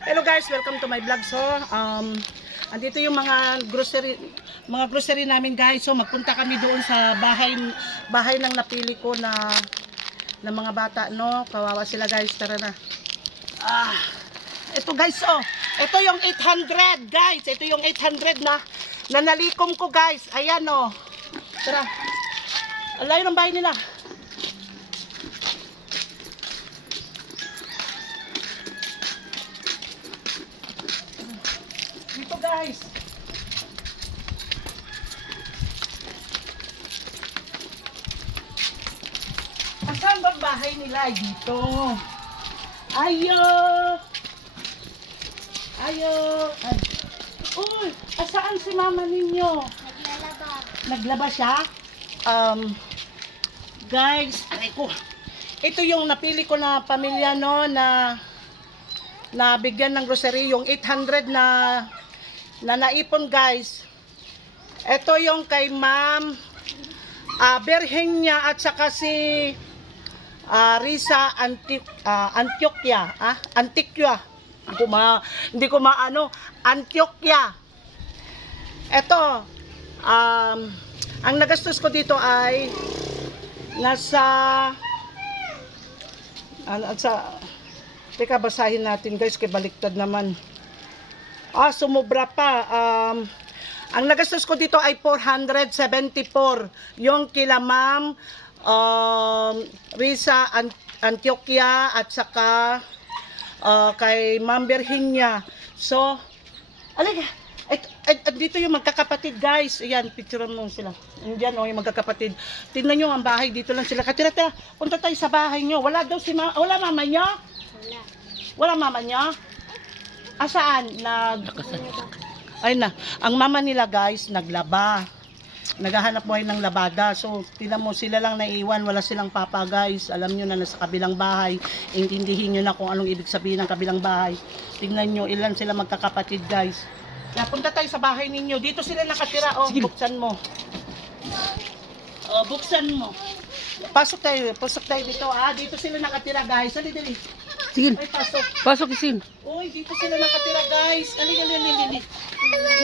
Hello guys, welcome to my vlog. So, andito yung mga grocery namin guys. So, magpunta kami doon sa bahay ng napili ko na mga bata, no? Kawawa sila guys, tara na. Ito guys, oh. Ito yung 800 guys. Ito yung 800 na nalikom ko guys. Ayan, oh. Tara. Ang layo ng bahay nila. Dito guys. Asan ba bahay nila? Dito. Ayo. Ayo. Uy, asaan si mama ninyo? Naglalaba. Naglaba siya? Guys, aray ko. Ito yung napili ko na pamilya, no, na bigyan ng grocery, yung 800 na naipon, guys. Ito yung kay Ma'am Berhenia at saka si Risa Antioquia, Antioquia. Hindi ko maano, Antioquia. Ito, ang nagastos ko dito ay nasa teka, basahin natin guys, kay baliktad naman. Sumobra pa. Ang nagastos ko dito ay 474. Yung kila Ma'am Risa Antioquia at saka kay Ma'am Berhenia. So, alay, dito yung magkakapatid guys. Ayan, picturean mo sila. Diyan yung magkakapatid. Tingnan nyo ang bahay, dito lang sila. Tira, punta tayo sa bahay nyo. Wala daw wala mama nyo? Wala. Wala mama nyo? Asaan? Ay na, ang mama nila guys, naglaba. Naghahanap buhay ng labada. So, tingnan mo, sila lang naiwan. Wala silang papa guys. Alam nyo na nasa kabilang bahay. Intindihin nyo na kung anong ibig sabihin ng kabilang bahay. Tingnan nyo, ilan sila magkakapatid guys. Kaya punta tayo sa bahay ninyo. Dito sila nakatira. Buksan mo. Buksan mo. Pasok tayo dito. Dito sila nakatira guys. Dali. Sige. Ay, pasok. Pasok isin. Uy, dito sila nakatira guys. Ali.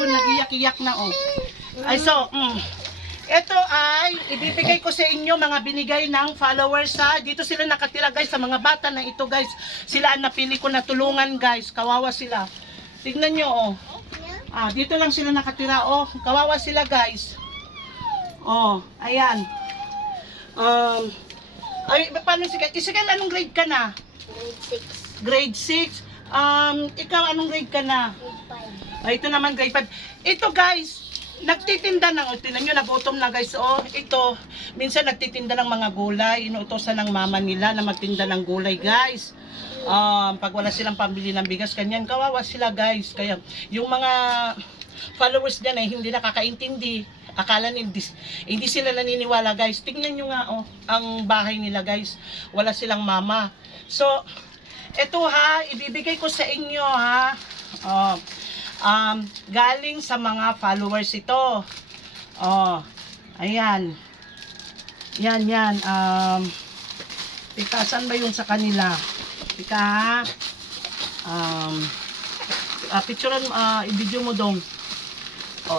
Nagiyak-iyak na Ay, so, ito ay ibibigay ko sa inyo mga binigay ng followers dito sila nakatira guys, sa mga bata na ito guys. Sila ang napili ko na tulungan guys. Kawawa sila. Tignan nyo dito lang sila nakatira kawawa sila guys. Ayan. Ay, paano si Isigal, anong grade ka na? Grade 6. Grade 6. Ikaw anong grade ka na? Grade 5. Ito naman grade 5. Ito guys, nagtitinda ng, tingnan nyo, nagutom na guys. Ito, minsan nagtitinda ng mga gulay. Inuutosan ng mama nila na magtinda ng gulay guys. Pag wala silang pambili ng bigas, kanyan, kawawa sila guys. Kaya, yung mga followers dyan ay hindi nakakaintindi. Akala hindi sila naniniwala guys. Tingnan nyo nga ang bahay nila guys. Wala silang mama. So, ito ibibigay ko sa inyo galing sa mga followers ito. Ayan. Yan. Saan ba yung sa kanila? Picturean, i-video mo dong.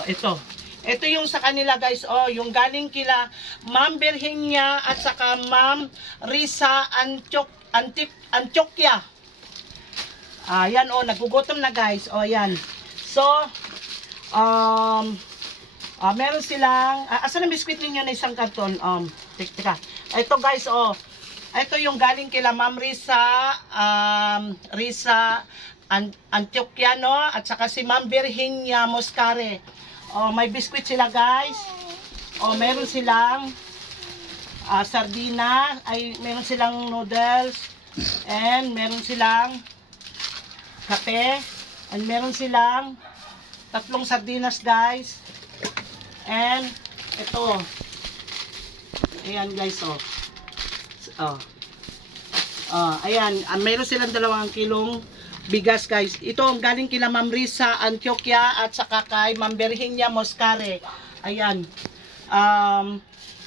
Ito. Ito yung sa kanila guys, yung galing kila Ma'am Berhenia at saka Ma'am Risa Antioquia. Yan nagugutom na guys. Yan. So, meron silang, asan ang biskwit ninyo na isang karton? Teka. Ito guys, ito yung galing kila Ma'am Risa Antioquia, at saka si Ma'am Berhenia Moscare. May biskwit sila guys. Meron silang sardina, meron silang noodles, and meron silang kape, and meron silang 3 sardinas guys. And ito. Ayan guys, ayan, meron silang 2 kilong bigas guys. Ito ang galing kila Ma'am Risa Antioquia at saka kay Ma'am Berhenia Moscare. Ayan.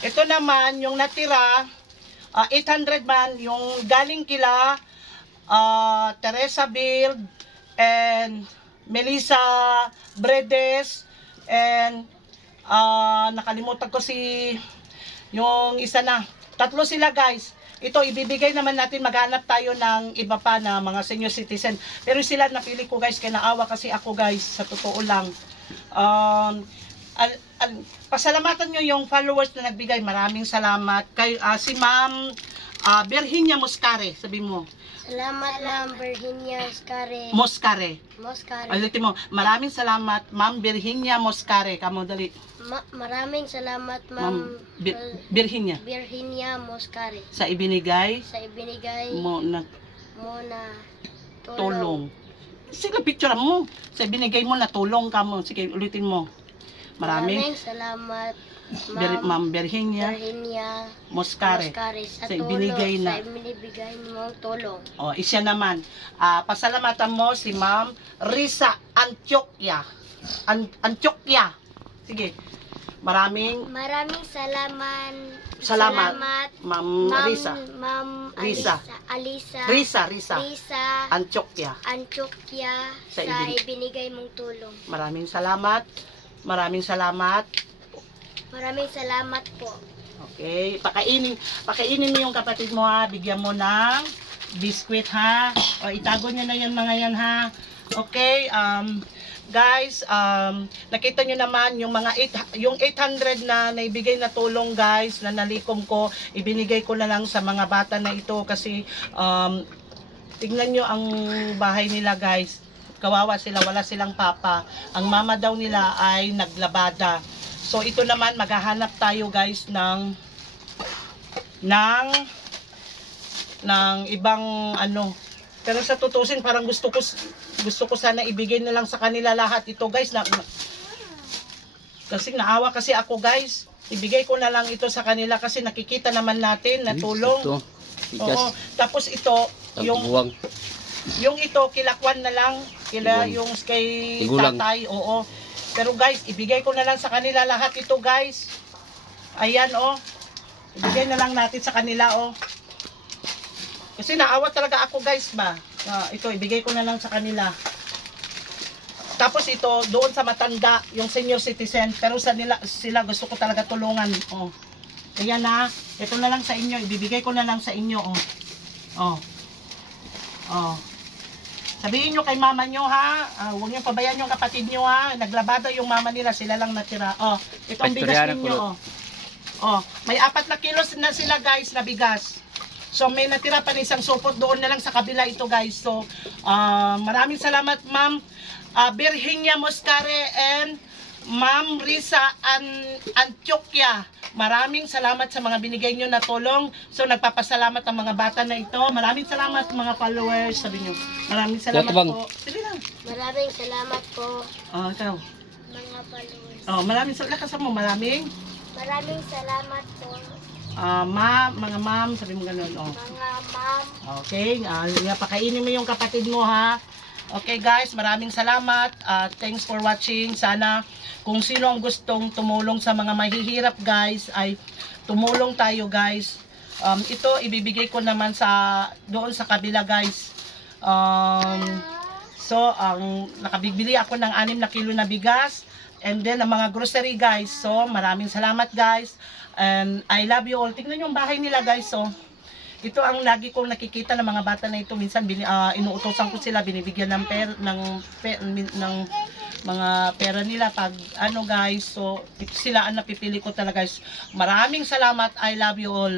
Ito naman yung natira, 800 man, yung galing kila Teresa Build and Melissa Bredes, and nakalimutan ko si yung isa na. Tatlo sila guys. Ito ibibigay naman natin, maghanap tayo ng iba pa na mga senior citizen. Pero sila napili ko guys, kaya naawa kasi ako guys, sa totoo lang. Pasalamatan nyo yung followers na nagbigay. Maraming salamat. Kay, si Ma'am Virginia Moscare, sabi mo. Salamat, Ma'am Virginia Moscare. Moscare. Moscare. Ulitin mo. Maraming salamat, Ma'am Virginia Moscare. Kamo dali. Maraming salamat, Ma'am Ma'am Virginia. Virginia Moscare. Sa ibinigay Sa ibinigay mo na mo na tulong. Sige, picture mo. Sa binigay mo na tulong ka mo. Sige, ulitin mo. Maraming salamat, Ma'am Virginia Virginia Moscare. Moscare sa Sa tulong, ibinigay na. sa ibinibigay mong tulong. O, isya naman. Pasalamatan mo si Ma'am Risa Antioquia. Antioquia. Sige. Maraming Maraming salamat. salamat, Ma'am Risa. Ma'am Risa. Alisa. Risa Risa Antioquia. Antioquia Sa sa ibinigay mong tulong. Maraming salamat. Maraming salamat. Maraming salamat po. Okay, pakainin mo yung kapatid mo ha, bigyan mo ng biskwit ha. O itago niyo na yan mga yan ha. Okay, guys, nakita niyo naman yung mga yung 800 na naibigay na tulong guys, na nalikom ko, ibinigay ko na lang sa mga bata na ito kasi tingnan niyo ang bahay nila guys. Kawawa sila, wala silang papa. Ang mama daw nila ay naglabada. So ito naman, maghahanap tayo guys ng ibang ano. Pero sa tutusin, parang gusto ko sana ibigay na lang sa kanila lahat ito guys. Kasi naawa kasi ako guys. Ibigay ko na lang ito sa kanila kasi nakikita naman natin na tulong. Ito. Oo. Tapos ito, yung ito, kilakwan na lang. Yung kay Tigulang. tatay, oo. Pero guys, ibigay ko na lang sa kanila lahat ito guys. Ayan oh. Ibigay na lang natin sa kanila oh. Kasi naawa talaga ako guys ba. Ito, ibigay ko na lang sa kanila. Tapos ito, doon sa matanda, yung senior citizen. Pero sila gusto ko talaga tulungan. Oh. Ayan na. Ito na lang sa inyo. Ibibigay ko na lang sa inyo oh. Oh. Oh. Sabihin nyo kay mama nyo ha, huwag nyo pabayaan yung kapatid nyo ha, naglabada yung mama nila, sila lang natira. Oh, itong bigas ninyo oh. Oh, may 4 na kilos na sila guys na bigas. So may natira pa na isang supot doon na lang sa kabila ito guys. So maraming salamat Ma'am Virginia Moscare and Ma'am Risa Antioquia. Maraming salamat sa mga binigay nyo na tulong. So nagpapasalamat ang mga bata na ito. Maraming salamat mga followers. Sabi nyo. Maraming salamat po. Sige lang. Maraming salamat po, Ikaw. mga followers. Maraming salamat. Lakas mo. Maraming. Maraming salamat po, Mga ma'am. Sabi mo ganun. mga ma'am. Okay. Pakainin mo yung kapatid mo ha. Okay guys. Maraming salamat. Thanks for watching. Sana kung sino ang gustong tumulong sa mga mahihirap guys, ay tumulong tayo guys. Ito ibibigay ko naman doon sa kabila guys. So nakabibili ako ng 6 na kilo na bigas, and then ang mga grocery guys. So maraming salamat guys, and I love you all. Tingnan yung bahay nila guys. So ito ang lagi kong nakikita ng mga bata na ito. Minsan inuutosan ko sila, binibigyan ng mga pera nila pag ano guys. So ito sila ang napipili ko talaga guys. Maraming salamat. I love you all.